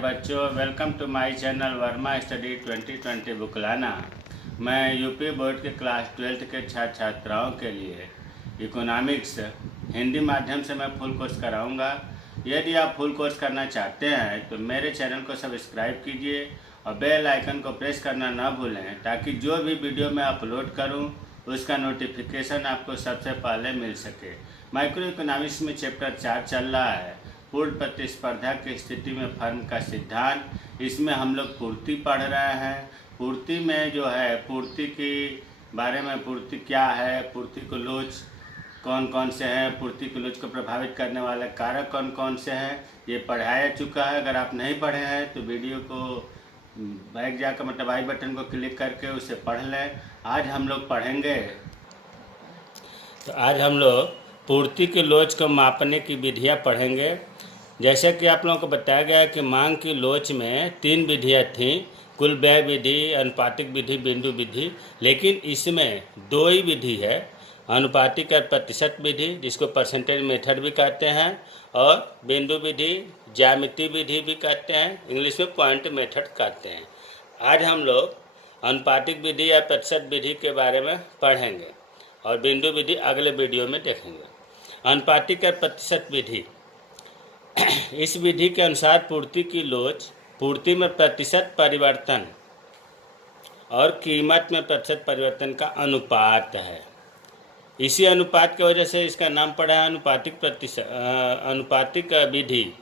बच्चों, welcome to my channel Verma study 2020 बुकलाना। मैं यूपी बोर्ड के क्लास 12th के छात्र छात्राओं के लिए इकोनॉमिक्स हिंदी माध्यम से मैं फुल कोर्स कराऊंगा। यदि आप फुल कोर्स करना चाहते हैं तो मेरे चैनल को सब्सक्राइब कीजिए और बेल आइकन को प्रेस करना ना भूलें, ताकि जो भी वीडियो मैं अपलोड करूं उसका नोटिफिकेशन आपको सबसे पहले मिल सके। माइक्रो इकोनॉमिक्स में चैप्टर 4 चल रहा है, पूर्ण प्रतिस्पर्धा की स्थिति में फर्म का सिद्धांत। इसमें हम लोग पूर्ति पढ़ रहे हैं। पूर्ति में जो है, पूर्ति के बारे में, पूर्ति क्या है, पूर्ति को लोच कौन कौन से हैं, पूर्ति की लोच को प्रभावित करने वाले कारक कौन कौन से हैं, ये पढ़ाया चुका है। अगर आप नहीं पढ़े हैं तो वीडियो को बैक जाकर मतलब आई बटन को क्लिक करके उसे पढ़ लें। आज हम लोग पढ़ेंगे, तो आज हम लोग पूर्ति की लोच को मापने की विधियाँ पढ़ेंगे। जैसे कि आप लोगों को बताया गया है कि मांग की लोच में 3 विधियाँ थीं, कुल व्यय विधि, अनुपातिक विधि, बिंदु विधि। लेकिन इसमें 2 ही विधि है, अनुपातिक और प्रतिशत विधि, जिसको परसेंटेज मेथड भी कहते हैं, और बिंदु विधि, ज्यामिति विधि भी कहते हैं, इंग्लिश में पॉइंट मेथड कहते हैं। आज हम लोग अनुपातिक विधि या प्रतिशत विधि के बारे में पढ़ेंगे और बिंदु विधि अगले वीडियो में देखेंगे। अनुपातिक और प्रतिशत विधि, इस विधि के अनुसार पूर्ति की लोच पूर्ति में प्रतिशत परिवर्तन और कीमत में प्रतिशत परिवर्तन का अनुपात है। इसी अनुपात की वजह से इसका नाम पड़ा है अनुपातिक विधि।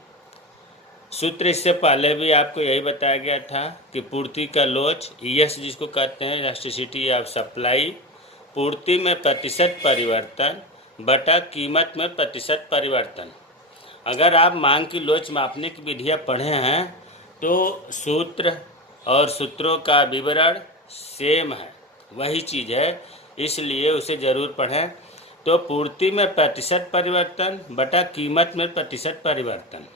सूत्र इससे पहले भी आपको यही बताया गया था कि पूर्ति का लोच ES जिसको कहते हैं, इलास्टिसिटी ऑफ सप्लाई, पूर्ति में प्रतिशत परिवर्तन बटा कीमत में प्रतिशत परिवर्तन। अगर आप मांग की लोच मापने की विधियाँ पढ़े हैं तो सूत्र और सूत्रों का विवरण सेम है, वही चीज़ है, इसलिए उसे ज़रूर पढ़ें। तो पूर्ति में प्रतिशत परिवर्तन बटा कीमत में प्रतिशत परिवर्तन।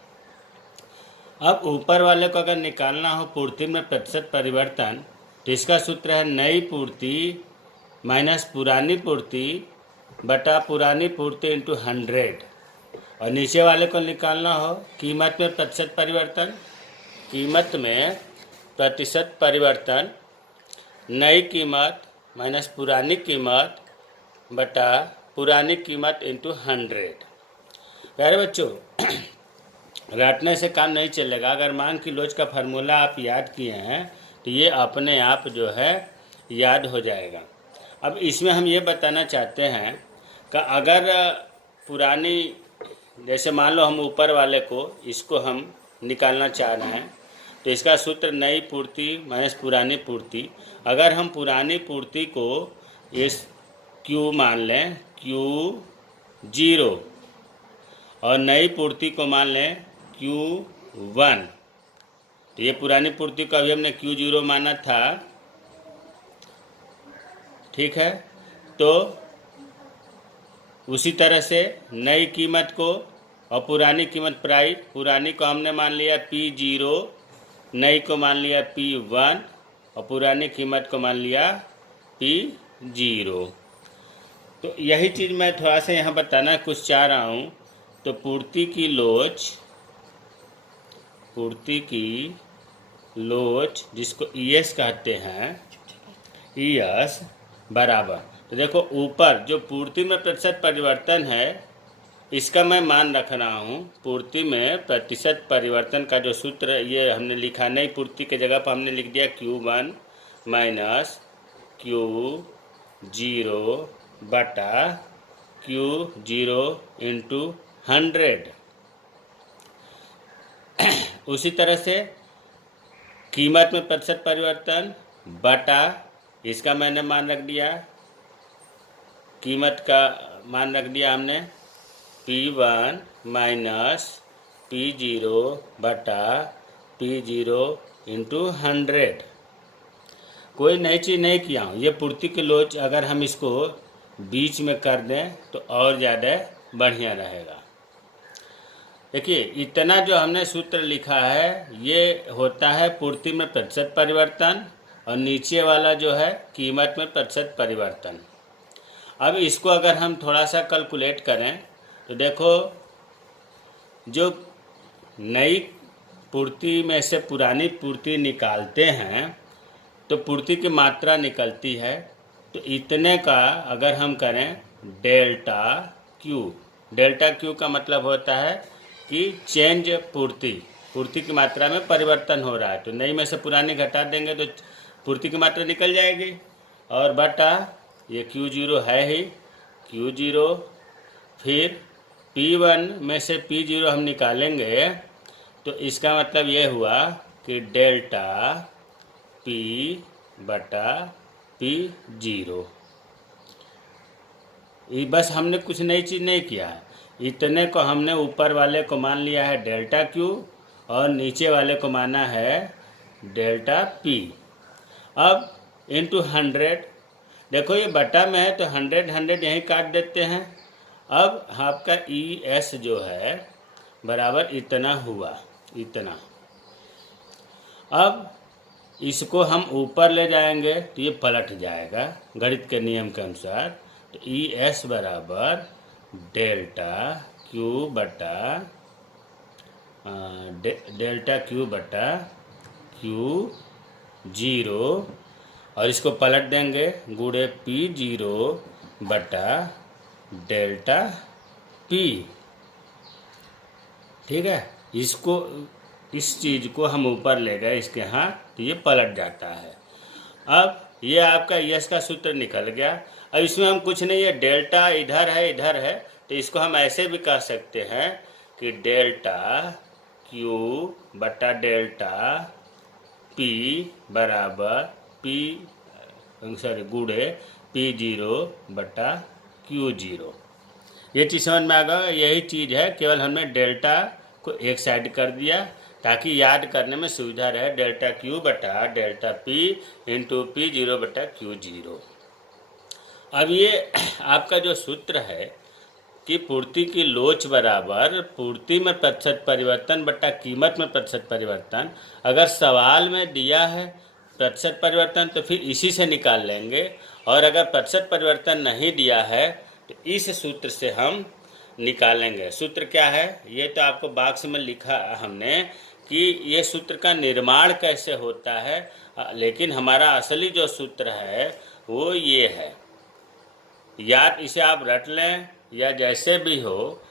अब ऊपर वाले को अगर निकालना हो पूर्ति में प्रतिशत परिवर्तन, तो इसका सूत्र है नई पूर्ति माइनस पुरानी पूर्ति बटा पुरानी पूर्ति इंटू 100। और नीचे वाले को निकालना हो कीमत में प्रतिशत परिवर्तन, कीमत में प्रतिशत परिवर्तन, नई कीमत माइनस पुरानी कीमत बटा पुरानी कीमत इंटू 100। प्यारे बच्चों, रटने से काम नहीं चलेगा। अगर मांग की लोच का फार्मूला आप याद किए हैं तो ये अपने आप जो है याद हो जाएगा। अब इसमें हम ये बताना चाहते हैं कि अगर पुरानी, जैसे मान लो हम ऊपर वाले को, इसको हम निकालना चाह रहे हैं, तो इसका सूत्र नई पूर्ति माइनस पुरानी पूर्ति। अगर हम पुरानी पूर्ति को इस Q मान लें, Q0, और नई पूर्ति को मान लें Q1, तो ये पुरानी पूर्ति को अभी हमने Q0 माना था, ठीक है। तो उसी तरह से नई कीमत को और पुरानी कीमत प्राइस, पुरानी को हमने मान लिया P0, नई को मान लिया P1 और पुरानी कीमत को मान लिया P0। तो यही चीज़ मैं थोड़ा सा यहाँ बताना कुछ चाह रहा हूँ। तो पूर्ति की लोच जिसको ES कहते हैं, ES बराबर, तो देखो ऊपर जो पूर्ति में प्रतिशत परिवर्तन है, इसका मैं मान रख रहा हूँ। पूर्ति में प्रतिशत परिवर्तन का जो सूत्र ये हमने लिखा, नई पूर्ति के जगह पर हमने लिख दिया Q1 माइनस Q0 बटा Q0 इंटू 100। उसी तरह से कीमत में प्रतिशत परिवर्तन बटा, इसका मैंने मान रख दिया, कीमत का मान रख दिया हमने P1 माइनस P0 बटा P0 इंटू 100। कोई नई चीज़ नहीं किया हूँ। ये पूर्ति की लोच अगर हम इसको बीच में कर दें तो और ज़्यादा बढ़िया रहेगा। देखिए, इतना जो हमने सूत्र लिखा है ये होता है पूर्ति में प्रतिशत परिवर्तन, और नीचे वाला जो है कीमत में प्रतिशत परिवर्तन। अब इसको अगर हम थोड़ा सा कैलकुलेट करें तो देखो, जो नई पूर्ति में से पुरानी पूर्ति निकालते हैं तो पूर्ति की मात्रा निकलती है। तो इतने का अगर हम करें डेल्टा क्यू का मतलब होता है कि चेंज पूर्ति की मात्रा में परिवर्तन हो रहा है। तो नई में से पुरानी घटा देंगे तो पूर्ति की मात्रा निकल जाएगी, और बटा ये Q0 है ही, Q0 फिर P1 में से P0 हम निकालेंगे तो इसका मतलब ये हुआ कि डेल्टा P बटा P0। ये बस हमने कुछ नई चीज़ नहीं किया है, इतने को हमने ऊपर वाले को मान लिया है डेल्टा Q और नीचे वाले को माना है डेल्टा P। अब इंटू 100, देखो ये बटा में है तो 100 यहीं काट देते हैं। अब आपका ES जो है बराबर इतना हुआ, इतना। अब इसको हम ऊपर ले जाएंगे तो ये पलट जाएगा गणित के नियम के अनुसार। तो ES बराबर डेल्टा Q बटा Q0, और इसको पलट देंगे गुणे P0 बटा डेल्टा P। ठीक है, इसको इस चीज़ को हम ऊपर ले गए इसके यहाँ तो ये पलट जाता है। अब ये आपका यस का सूत्र निकल गया। अब इसमें हम कुछ नहीं है, डेल्टा इधर है तो इसको हम ऐसे भी कह सकते हैं कि डेल्टा Q बटा डेल्टा P बराबर गुणे P0 बटा Q0। ये चीज़ समझ में आ गया। यही चीज़ है, केवल हमने डेल्टा को एक साइड कर दिया ताकि याद करने में सुविधा रहे। डेल्टा Q बटा डेल्टा P इंटू P0 बटा Q0। अब ये आपका जो सूत्र है कि पूर्ति की लोच बराबर पूर्ति में प्रतिशत परिवर्तन बटा कीमत में प्रतिशत परिवर्तन, अगर सवाल में दिया है प्रतिशत परिवर्तन तो फिर इसी से निकाल लेंगे, और अगर प्रतिशत परिवर्तन नहीं दिया है तो इस सूत्र से हम निकालेंगे। सूत्र क्या है ये तो आपको बॉक्स में लिखा हमने कि ये सूत्र का निर्माण कैसे होता है, लेकिन हमारा असली जो सूत्र है वो ये है। या इसे आप रट लें या जैसे भी हो,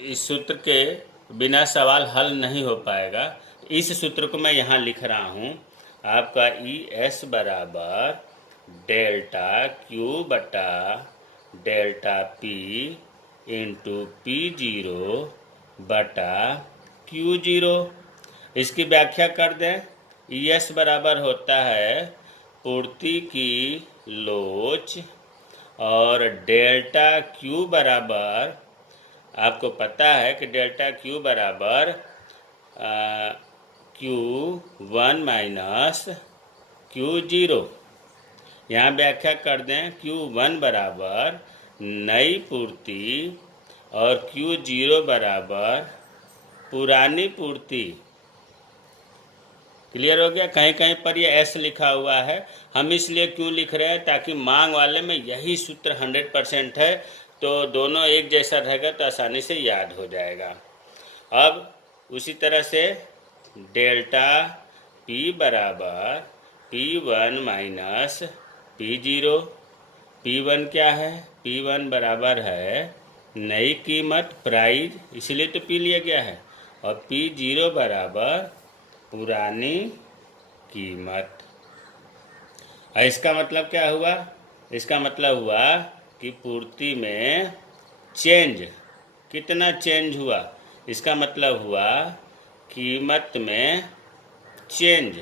इस सूत्र के बिना सवाल हल नहीं हो पाएगा। इस सूत्र को मैं यहाँ लिख रहा हूँ, आपका ES बराबर डेल्टा Q बटा डेल्टा P इंटू P0 बटा Q0। इसकी व्याख्या कर दें। ES बराबर होता है पूर्ति की लोच, और डेल्टा Q बराबर आपको पता है कि डेल्टा Q बराबर Q1 माइनस Q0। यहाँ व्याख्या कर दें, Q1 बराबर नई पूर्ति और Q0 बराबर पुरानी पूर्ति। क्लियर हो गया। कहीं कहीं पर ये S लिखा हुआ है, हम इसलिए क्यों लिख रहे हैं ताकि मांग वाले में यही सूत्र 100% है, तो दोनों एक जैसा रहेगा तो आसानी से याद हो जाएगा। अब उसी तरह से डेल्टा P बराबर P1 माइनस P0। P1 क्या है? P1 बराबर है नई कीमत, प्राइस, इसलिए तो P लिया गया है, और P0 बराबर पुरानी कीमत। इसका मतलब क्या हुआ? इसका मतलब हुआ कि पूर्ति में चेंज, कितना चेंज हुआ? इसका मतलब हुआ कीमत में चेंज।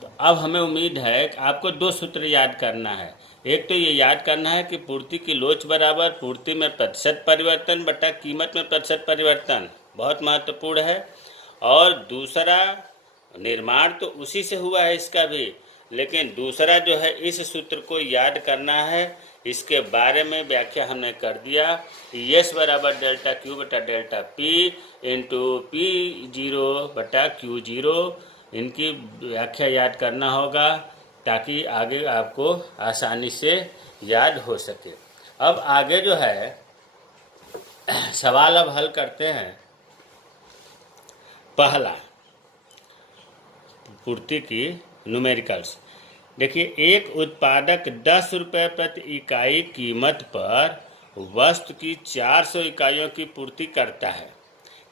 तो अब हमें उम्मीद है कि आपको दो सूत्र याद करना है। एक तो ये याद करना है कि पूर्ति की लोच बराबर पूर्ति में प्रतिशत परिवर्तन बटा कीमत में प्रतिशत परिवर्तन, बहुत महत्वपूर्ण है। और दूसरा निर्माण तो उसी से हुआ है इसका भी, लेकिन दूसरा जो है इस सूत्र को याद करना है। इसके बारे में व्याख्या हमने कर दिया। एस बराबर डेल्टा Q बटा डेल्टा P इंटू P0 बटा Q0, इनकी व्याख्या याद करना होगा ताकि आगे आपको आसानी से याद हो सके। अब आगे जो है सवाल अब हल करते हैं। पहला पूर्ति की न्यूमेरिकल्स। देखिए, एक उत्पादक 10 रुपये प्रति इकाई कीमत पर वस्तु की 400 इकाइयों की पूर्ति करता है।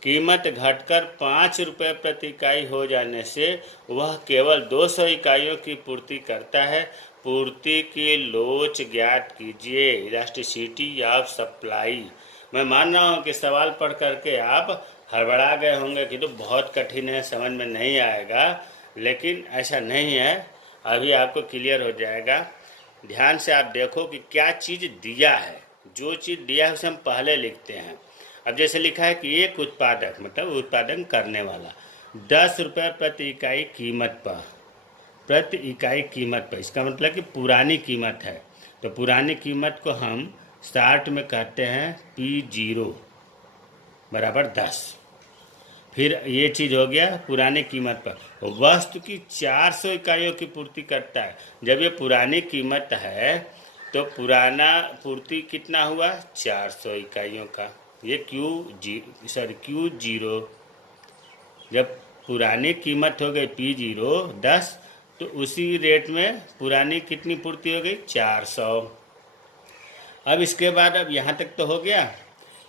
कीमत घटकर 5 रुपये प्रति इकाई हो जाने से वह केवल 200 इकाइयों की पूर्ति करता है। पूर्ति की लोच ज्ञात कीजिए, इलास्टिसिटी ऑफ सप्लाई। मैं मान रहा हूँ कि सवाल पढ़ करके आप हड़बड़ा गए होंगे कि तो बहुत कठिन है, समझ में नहीं आएगा, लेकिन ऐसा नहीं है, अभी आपको क्लियर हो जाएगा। ध्यान से आप देखो कि क्या चीज़ दिया है। जो चीज़ दिया है उसे हम पहले लिखते हैं। अब जैसे लिखा है कि एक उत्पादक मतलब उत्पादन करने वाला 10 रुपये प्रति इकाई कीमत पर, प्रति इकाई कीमत पर, इसका मतलब कि पुरानी कीमत है। तो पुरानी कीमत को हम स्टार्ट में कहते हैं P0 बराबर 10। फिर ये चीज़ हो गया पुरानी कीमत पर वस्तु की 400 इकाइयों की पूर्ति करता है। जब ये पुरानी कीमत है तो पुराना पूर्ति कितना हुआ 400 इकाइयों का। ये Q0 जब पुरानी कीमत हो गई P0 10 तो उसी रेट में पुरानी कितनी पूर्ति हो गई 400। अब इसके बाद अब यहाँ तक तो हो गया।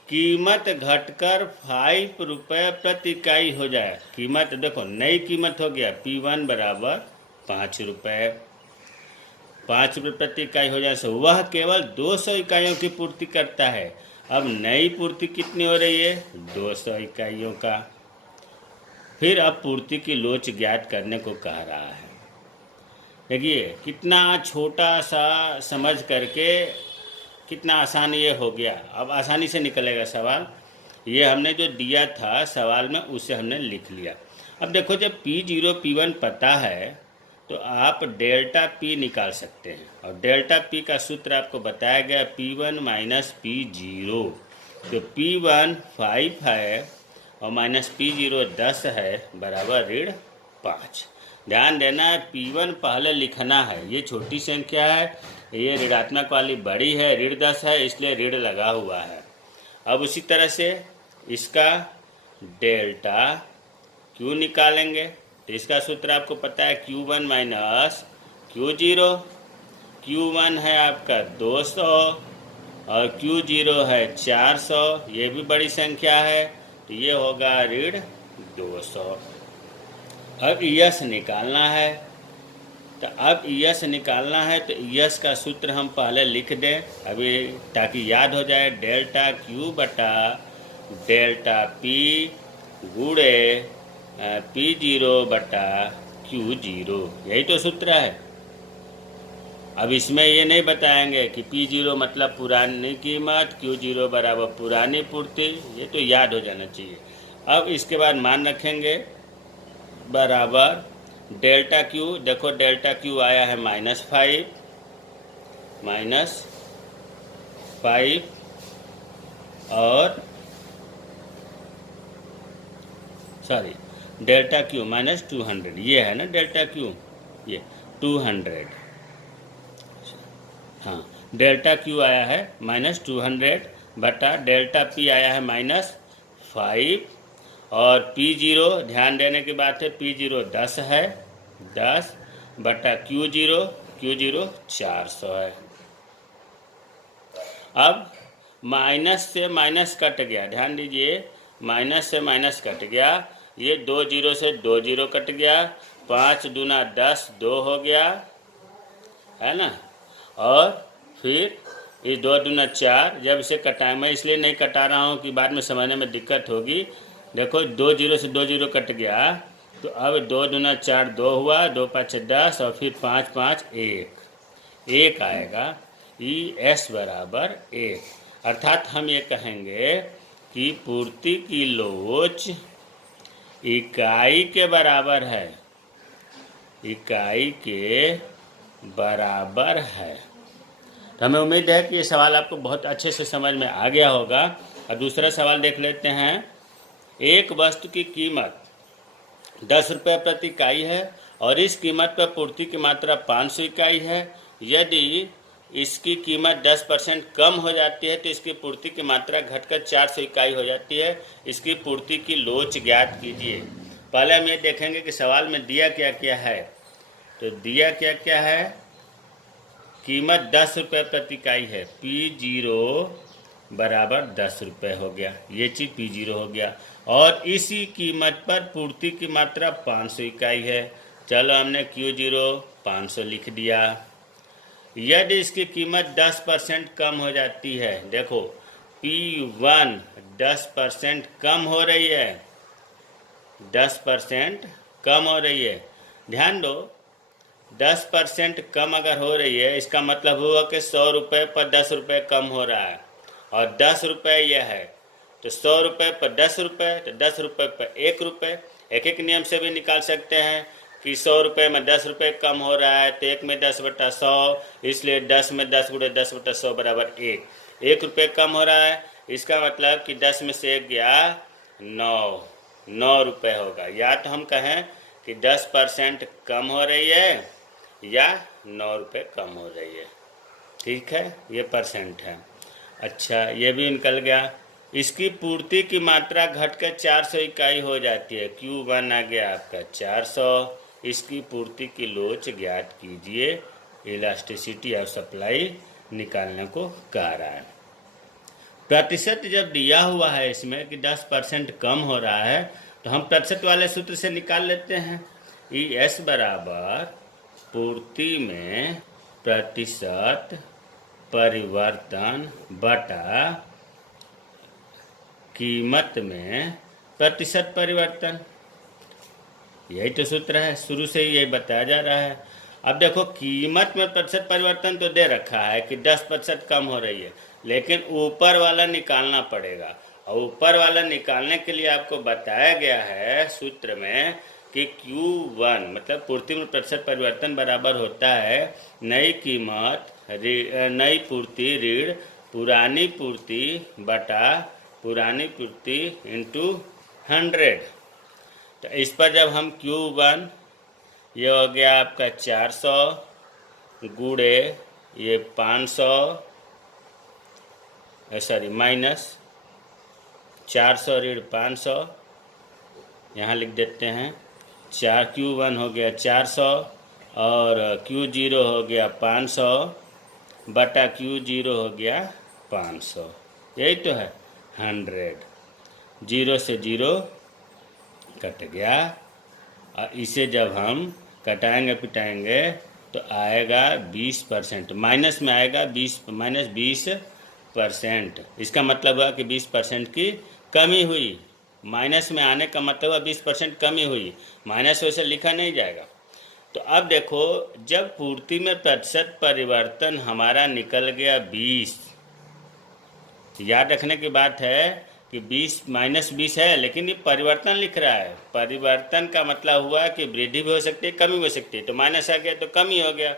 कीमत घटकर 5 रुपये प्रति इकाई हो जाए। कीमत देखो नई कीमत हो गया P1 बराबर 5 रुपये। 5 रुपये प्रति इकाई हो जाए से वह केवल 200 इकाइयों की पूर्ति करता है। अब नई पूर्ति कितनी हो रही है 200 इकाइयों का। फिर अब पूर्ति की लोच ज्ञात करने को कह रहा है। देखिए कितना छोटा सा समझ करके कितना आसान ये हो गया। अब आसानी से निकलेगा सवाल। ये हमने जो दिया था सवाल में उसे हमने लिख लिया। अब देखो जब P0 P1 पता है तो आप डेल्टा P निकाल सकते हैं और डेल्टा P का सूत्र आपको बताया गया P1 माइनस P0। तो P1 5 है और माइनस P0 10 है बराबर ऋण 5। ध्यान देना है P1 पहले लिखना है। ये छोटी संख्या है, ये ऋणात्मक वाली बड़ी है, ऋण 10 है इसलिए ऋण लगा हुआ है। अब उसी तरह से इसका डेल्टा Q निकालेंगे तो इसका सूत्र आपको पता है Q1 माइनस Q0। Q1 है आपका 200 और Q0 है 400, ये भी बड़ी संख्या है तो ये होगा ऋण 200। अब यश निकालना है तो अब यश निकालना है तो यश का सूत्र हम पहले लिख दें अभी ताकि याद हो जाए। डेल्टा Q बटा डेल्टा P गुणे P0 बटा Q0, यही तो सूत्र है। अब इसमें ये नहीं बताएंगे कि P0 मतलब पुरानी कीमत, Q0 बराबर पुरानी पूर्ति, ये तो याद हो जाना चाहिए। अब इसके बाद मान रखेंगे बराबर डेल्टा Q। देखो डेल्टा Q आया है -5 और सॉरी डेल्टा Q -200, ये है ना डेल्टा Q, ये 200। हाँ डेल्टा Q आया है -200 बटा डेल्टा P आया है -5 और P0 ध्यान देने की बात है P0 10 है, 10 बटा Q0 400 है। अब माइनस से माइनस कट गया, ध्यान दीजिए माइनस से माइनस कट गया, ये 2 जीरो से 2 जीरो कट गया, 5 दूना 10 2 हो गया है ना। और फिर ये 2 दूना 4, जब इसे कटाएं, मैं इसलिए नहीं कटा रहा हूँ कि बाद में समझने में दिक्कत होगी। देखो 2 जीरो से 2 जीरो कट गया तो अब 2 दूना 4 2 हुआ, 2 5 10 और फिर 5 5 1 आएगा। ES बराबर 1, अर्थात हम ये कहेंगे कि पूर्ति की लोच इकाई के बराबर है, इकाई के बराबर है। तो हमें उम्मीद है कि ये सवाल आपको बहुत अच्छे से समझ में आ गया होगा। अब दूसरा सवाल देख लेते हैं। एक वस्तु की कीमत 10 रुपये प्रति इकाई है और इस कीमत पर पूर्ति की मात्रा 500 इकाई है। यदि इसकी कीमत 10% कम हो जाती है तो इसकी पूर्ति की मात्रा घटकर 400 इकाई हो जाती है। इसकी पूर्ति की लोच ज्ञात कीजिए। पहले हम ये देखेंगे कि सवाल में दिया क्या क्या है। तो दिया क्या क्या है, कीमत 10 रुपये प्रति इकाई है, P0 बराबर 10 रुपये हो गया, ये चीज़ P0 हो गया। और इसी कीमत पर पूर्ति की मात्रा 500 इकाई है। चलो हमने Q0 500 लिख दिया। यदि इसकी कीमत 10% कम हो जाती है, देखो P1 10% कम हो रही है, 10% कम हो रही है। ध्यान दो, 10% कम अगर हो रही है, इसका मतलब हुआ कि 100 रुपये पर 10 रुपये कम हो रहा है, और 10 रुपये यह है, तो 100 रुपये पर 10 रुपये, तो 10 रुपये पर 1 रुपये। एक एक नियम से भी निकाल सकते हैं कि 100 रुपये में 10 रुपये कम हो रहा है, तो 1 में 10/100, इसलिए 10 में 10 गुणे 10/100 बराबर 1 रुपये कम हो रहा है। इसका मतलब कि 10 में से 1 गया 9 रुपये होगा। या तो हम कहें कि 10% कम हो रही है या 9 रुपये कम हो रही है। ठीक है, ये परसेंट है। अच्छा, ये भी निकल गया। इसकी पूर्ति की मात्रा घटकर 400 इकाई हो जाती है। Q1 आ गया आपका 400। इसकी पूर्ति की लोच ज्ञात कीजिए। इलास्टिसिटी ऑफ सप्लाई निकालने को कह रहा है। प्रतिशत जब दिया हुआ है इसमें कि 10% कम हो रहा है, तो हम प्रतिशत वाले सूत्र से निकाल लेते हैं। ES बराबर पूर्ति में प्रतिशत परिवर्तन बटा कीमत में प्रतिशत परिवर्तन, यही तो सूत्र है, शुरू से ही यही बताया जा रहा है। अब देखो, कीमत में प्रतिशत परिवर्तन तो दे रखा है कि 10% कम हो रही है, लेकिन ऊपर वाला निकालना पड़ेगा। और ऊपर वाला निकालने के लिए आपको बताया गया है सूत्र में कि Q1 मतलब पूर्ति में प्रतिशत परिवर्तन बराबर होता है नई कीमत नई पूर्ति ऋण पुरानी पूर्ति बटा पुरानी पूर्ति इंटू 100। तो इस पर जब हम Q1 ये हो गया आपका 400 गुणे ये 500 सॉरी माइनस 400 ऋण 500, यहाँ लिख देते हैं। Q1 हो गया 400 और Q0 हो गया 500 बटा Q0 हो गया 500, यही तो है 100। 0 से 0 कट गया। और इसे जब हम कटाएंगे पिटाएंगे तो आएगा 20%, माइनस में आएगा 20 माइनस 20%। इसका मतलब हुआ कि 20% की कमी हुई। माइनस में आने का मतलब हुआ 20% कमी हुई, माइनस वैसे लिखा नहीं जाएगा। तो अब देखो, जब पूर्ति में प्रतिशत परिवर्तन हमारा निकल गया 20, याद रखने की बात है कि 20 माइनस 20 है, लेकिन ये परिवर्तन लिख रहा है। परिवर्तन का मतलब हुआ कि वृद्धि भी हो सकती है, कमी भी हो सकती है। तो माइनस आ गया तो कमी हो गया,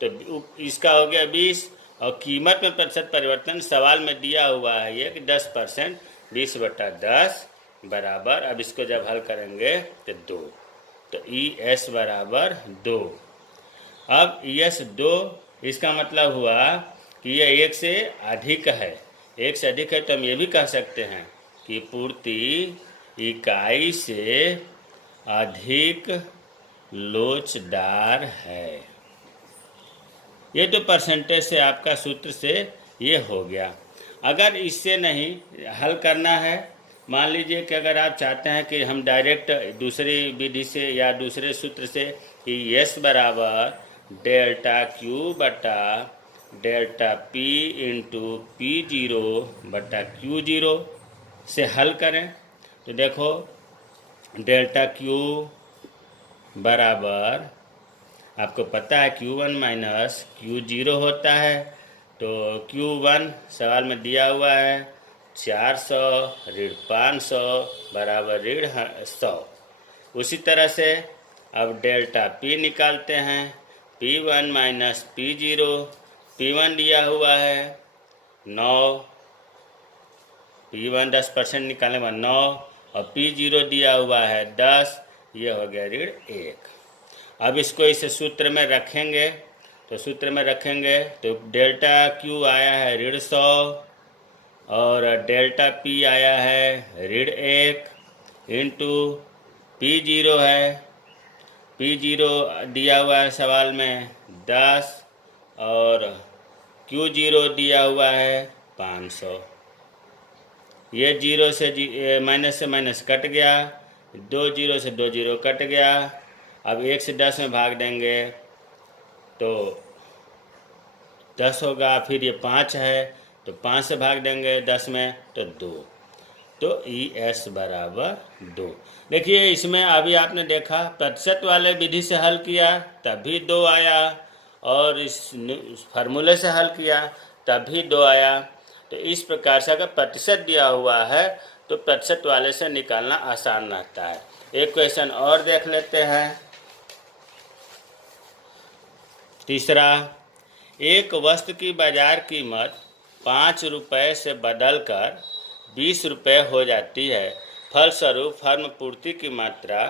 तो इसका हो गया 20। और कीमत में प्रतिशत परिवर्तन सवाल में दिया हुआ है ये कि 10%, 20/10 बराबर, अब इसको जब हल करेंगे तो 2, तो ES बराबर 2। अब ES 2, इसका मतलब हुआ कि यह 1 से अधिक है। 1 से अधिक है तो हम ये भी कह सकते हैं कि पूर्ति इकाई से अधिक लोचदार है। ये तो परसेंटेज से आपका सूत्र से ये हो गया। अगर इससे नहीं हल करना है, मान लीजिए कि अगर आप चाहते हैं कि हम डायरेक्ट दूसरी विधि से या दूसरे सूत्र से कि S बराबर डेल्टा Q बटा डेल्टा P इंटू P0 बटा Q0 से हल करें, तो देखो डेल्टा Q बराबर आपको पता है Q1 माइनस Q0 होता है। तो Q1 सवाल में दिया हुआ है 400 ऋण 500 बराबर ऋण 100। उसी तरह से अब डेल्टा P निकालते हैं, P1 माइनस P0। P1 दिया हुआ है 9, P1 10% निकालने में 9, और P0 दिया हुआ है 10, ये हो गया ऋण 1। अब इसको इस सूत्र में रखेंगे, तो सूत्र में रखेंगे तो डेल्टा Q आया है ऋण 100 और डेल्टा P आया है ऋण 1 इंटू P0 है, P0 दिया हुआ है सवाल में 10 और Q0 दिया हुआ है 500। ये जीरो से माइनस से माइनस कट गया, 2 जीरो से 2 जीरो कट गया। अब 1 से 10 में भाग देंगे तो 10 होगा, फिर ये 5 है तो 5 से भाग देंगे 10 में तो 2, तो ES बराबर 2। देखिए इसमें अभी आपने देखा प्रतिशत वाले विधि से हल किया तब भी 2 आया, और इस फार्मूले से हल किया तब भी 2 आया। तो इस प्रकार से अगर प्रतिशत दिया हुआ है तो प्रतिशत वाले से निकालना आसान रहता है। एक क्वेश्चन और देख लेते हैं। तीसरा, एक वस्तु की बाजार कीमत 5 रुपये से बदलकर 20 रुपये हो जाती है। फलस्वरूप फर्म पूर्ति की मात्रा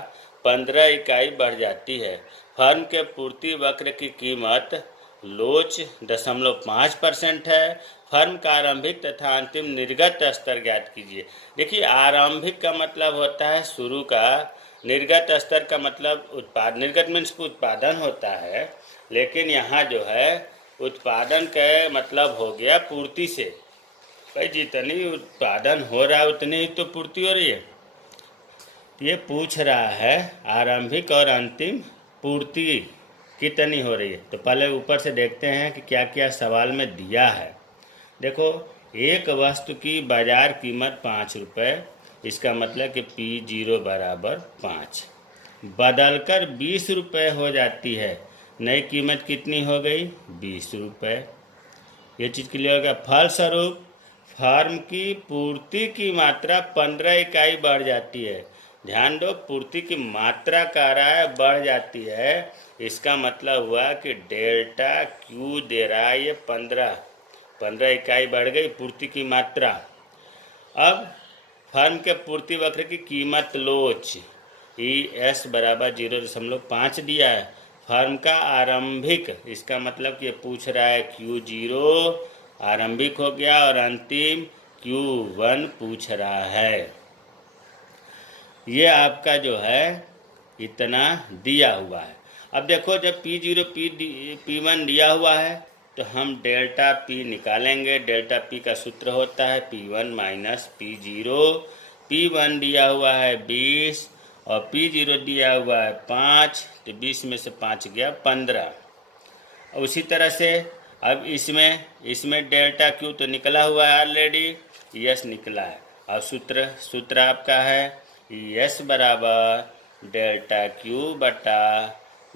15 इकाई बढ़ जाती है। फर्म के पूर्ति वक्र की कीमत लोच 0.5% है। फर्म का आरंभिक तथा अंतिम निर्गत स्तर ज्ञात कीजिए। देखिए आरंभिक का मतलब होता है शुरू का, निर्गत स्तर का मतलब निर्गत मीन्स उत्पादन होता है, लेकिन यहाँ जो है उत्पादन का मतलब हो गया पूर्ति से। भाई जितनी उत्पादन हो रहा है उतनी ही तो पूर्ति हो रही है। ये पूछ रहा है आरंभिक और अंतिम पूर्ति कितनी हो रही है। तो पहले ऊपर से देखते हैं कि क्या क्या सवाल में दिया है। देखो, एक वस्तु की बाजार कीमत 5 रुपये, इसका मतलब कि P0 बराबर 5, बदलकर 20 रुपये हो जाती है। नई कीमत कितनी हो गई? 20 रुपये। ये चीज़ क्लियर हो गया। फलस्वरूप फर्म की पूर्ति की मात्रा 15 इकाई बढ़ जाती है। ध्यान दो, पूर्ति की मात्रा कह रहा है बढ़ जाती है, इसका मतलब हुआ कि डेल्टा Q दे रहा है ये 15 इकाई बढ़ गई पूर्ति की मात्रा। अब फर्म के पूर्ति वक्र की कीमत लोच ES बराबर 0.5 दिया है। फर्म का आरंभिक, इसका मतलब कि ये पूछ रहा है Q0 आरंभिक हो गया और अंतिम Q1 पूछ रहा है। ये आपका जो है इतना दिया हुआ है। अब देखो जब P0 P1 दिया हुआ है तो हम डेल्टा P निकालेंगे। डेल्टा P का सूत्र होता है P1 माइनस P0। P1 दिया हुआ है 20 और P0 दिया हुआ है 5, तो 20 में से 5 गया 15। उसी तरह से अब इसमें डेल्टा Q तो निकला हुआ है ऑलरेडी, ES निकला है। और सूत्र आपका है ES बराबर डेल्टा Q बटा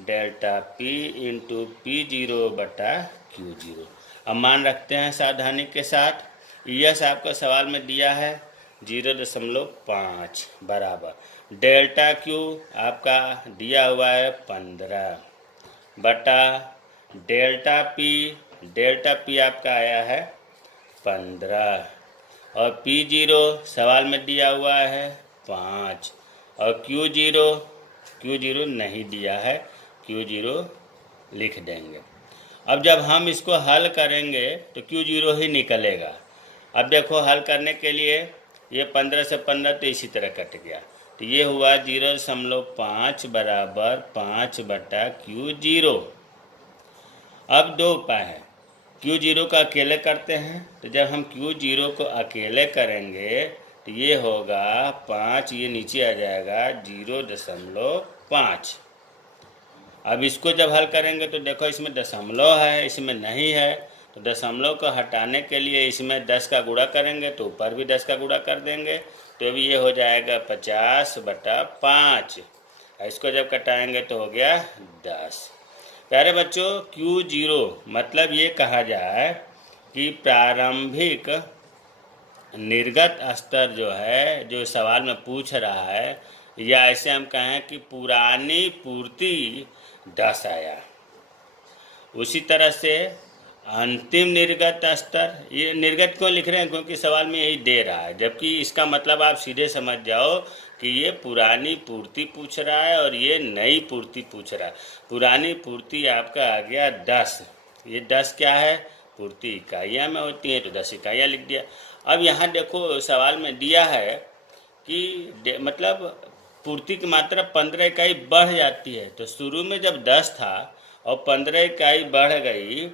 डेल्टा P इंटू P0 बटा Q0। अब मान रखते हैं सावधानी के साथ। ES आपको सवाल में दिया है 0.5 बराबर डेल्टा Q आपका दिया हुआ है 15 बटा डेल्टा P आपका आया है 15 और P0 सवाल में दिया हुआ है 5 और Q0 नहीं दिया है, Q0 लिख देंगे। अब जब हम इसको हल करेंगे तो Q0 ही निकलेगा। अब देखो हल करने के लिए ये 15 से 15 तो इसी तरह कट गया, तो ये हुआ 0.5 बराबर 5 बटा Q0। अब दो उपाय है, Q0 को अकेले करते हैं। तो जब हम Q0 को अकेले करेंगे तो ये होगा 5, ये नीचे आ जाएगा 0.5। अब इसको जब हल करेंगे तो देखो इसमें दशमलव है, इसमें नहीं है, तो दशमलव को हटाने के लिए इसमें 10 का गुणा करेंगे तो ऊपर भी 10 का गुणा कर देंगे, तो अभी ये हो जाएगा 50 बटा 5। इसको जब कटाएंगे तो हो गया 10। प्यारे बच्चों, Q0 मतलब ये कहा जाए कि प्रारंभिक निर्गत स्तर जो है, जो सवाल में पूछ रहा है, या ऐसे हम कहें कि पुरानी पूर्ति 10 आया। उसी तरह से अंतिम निर्गत स्तर, ये निर्गत क्यों लिख रहे हैं? क्योंकि सवाल में यही दे रहा है, जबकि इसका मतलब आप सीधे समझ जाओ कि ये पुरानी पूर्ति पूछ रहा है और ये नई पूर्ति पूछ रहा है। पुरानी पूर्ति आपका आ गया 10, ये 10 क्या है? पूर्ति इकाइयाँ में होती हैं, तो 10 इकाइयाँ लिख दिया। अब यहाँ देखो सवाल में दिया है कि मतलब पूर्ति की मात्रा 15 इकाई बढ़ जाती है। तो शुरू में जब 10 था और 15 इकाई बढ़ गई,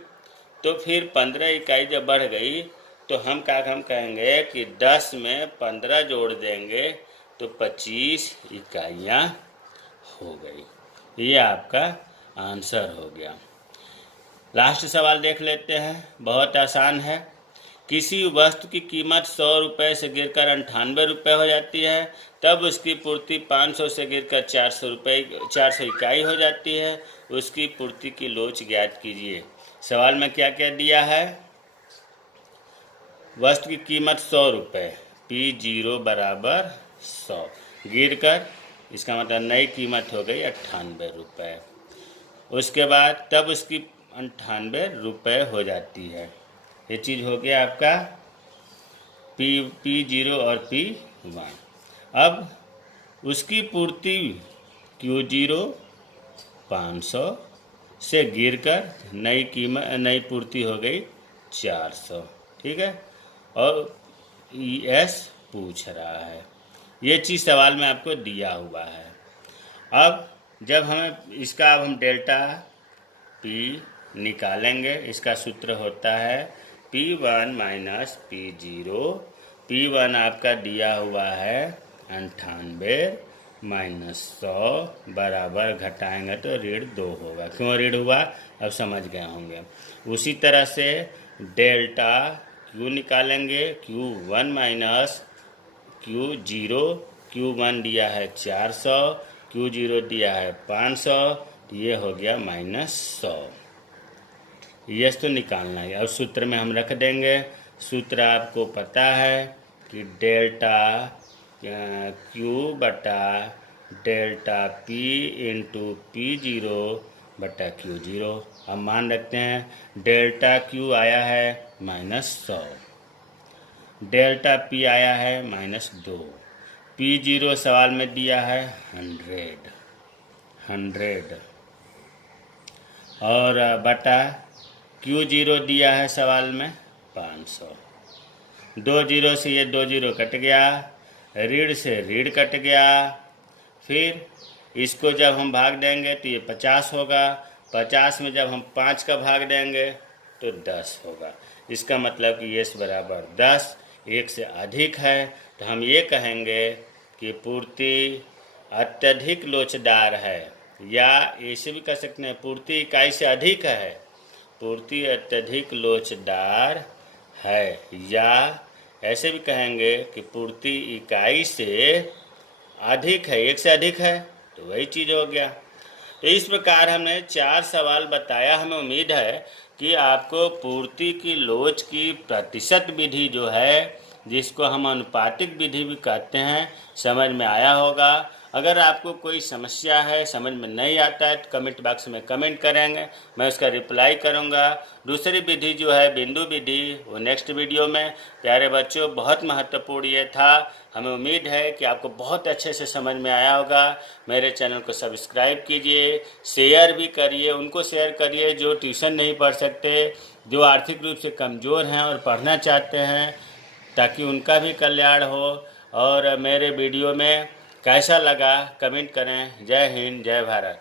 तो फिर 15 इकाई जब बढ़ गई तो हम कहेंगे कि 10 में 15 जोड़ देंगे तो 25 इकाइयाँ हो गई। ये आपका आंसर हो गया। लास्ट सवाल देख लेते हैं, बहुत आसान है। किसी वस्तु की कीमत 100 रुपये से गिरकर 98 रुपये हो जाती है, तब उसकी पूर्ति 500 से गिरकर 400 इकाई हो जाती है। उसकी पूर्ति की लोच ज्ञात कीजिए। सवाल में क्या क्या दिया है? वस्तु की कीमत 100 रुपये, P0 बराबर 100, गिरकर इसका मतलब नई कीमत हो गई 98 रुपये। उसके बाद तब उसकी 98 रुपये हो जाती है। ये चीज़ हो गया आपका P0 और P1। अब उसकी पूर्ति Q0 500 से गिरकर नई पूर्ति हो गई 400, ठीक है। और ES पूछ रहा है, ये चीज़ सवाल में आपको दिया हुआ है। अब जब हम डेल्टा P निकालेंगे, इसका सूत्र होता है P1 माइनस P0। P1 आपका दिया हुआ है 98 माइनस 100 बराबर, घटाएंगे तो ऋण 2 होगा। क्यों ऋण हुआ अब समझ गए होंगे। उसी तरह से डेल्टा Q निकालेंगे, Q1 माइनस Q0। Q1 दिया है 400, Q0 दिया है 500, ये हो गया -100। यस तो निकालना है। अब सूत्र में हम रख देंगे। सूत्र आपको पता है कि डेल्टा Q बटा डेल्टा P इंटू P0 बटा Q0। अब मान रखते हैं डेल्टा Q आया है -100, डेल्टा P आया है -2, P0 सवाल में दिया है 100 और बटा Q0 दिया है सवाल में 500। 2 जीरो से ये 2 जीरो कट गया, ऋण से ऋण कट गया। फिर इसको जब हम भाग देंगे तो ये 50 होगा। 50 में जब हम 5 का भाग देंगे तो 10 होगा। इसका मतलब कि ये बराबर 10, 1 से अधिक है। तो हम ये कहेंगे कि पूर्ति अत्यधिक लोचदार है, या ऐसे भी कह सकते हैं पूर्ति इकाई से अधिक है। पूर्ति अत्यधिक लोचदार है, या ऐसे भी कहेंगे कि पूर्ति इकाई से अधिक है, 1 से अधिक है, तो वही चीज़ हो गया। तो इस प्रकार हमने 4 सवाल बताया। हमें उम्मीद है कि आपको पूर्ति की लोच की प्रतिशत विधि जो है, जिसको हम अनुपातिक विधि भी कहते हैं, समझ में आया होगा। अगर आपको कोई समस्या है, समझ में नहीं आता है, तो कमेंट बॉक्स में कमेंट करेंगे, मैं उसका रिप्लाई करूंगा। दूसरी विधि जो है बिंदु विधि, वो नेक्स्ट वीडियो में। प्यारे बच्चों, बहुत महत्वपूर्ण ये था। हमें उम्मीद है कि आपको बहुत अच्छे से समझ में आया होगा। मेरे चैनल को सब्सक्राइब कीजिए, शेयर भी करिए, उनको शेयर करिए जो ट्यूशन नहीं पढ़ सकते, जो आर्थिक रूप से कमज़ोर हैं और पढ़ना चाहते हैं, ताकि उनका भी कल्याण हो। और मेरे वीडियो में कैसा लगा कमेंट करें। जय हिंद, जय भारत।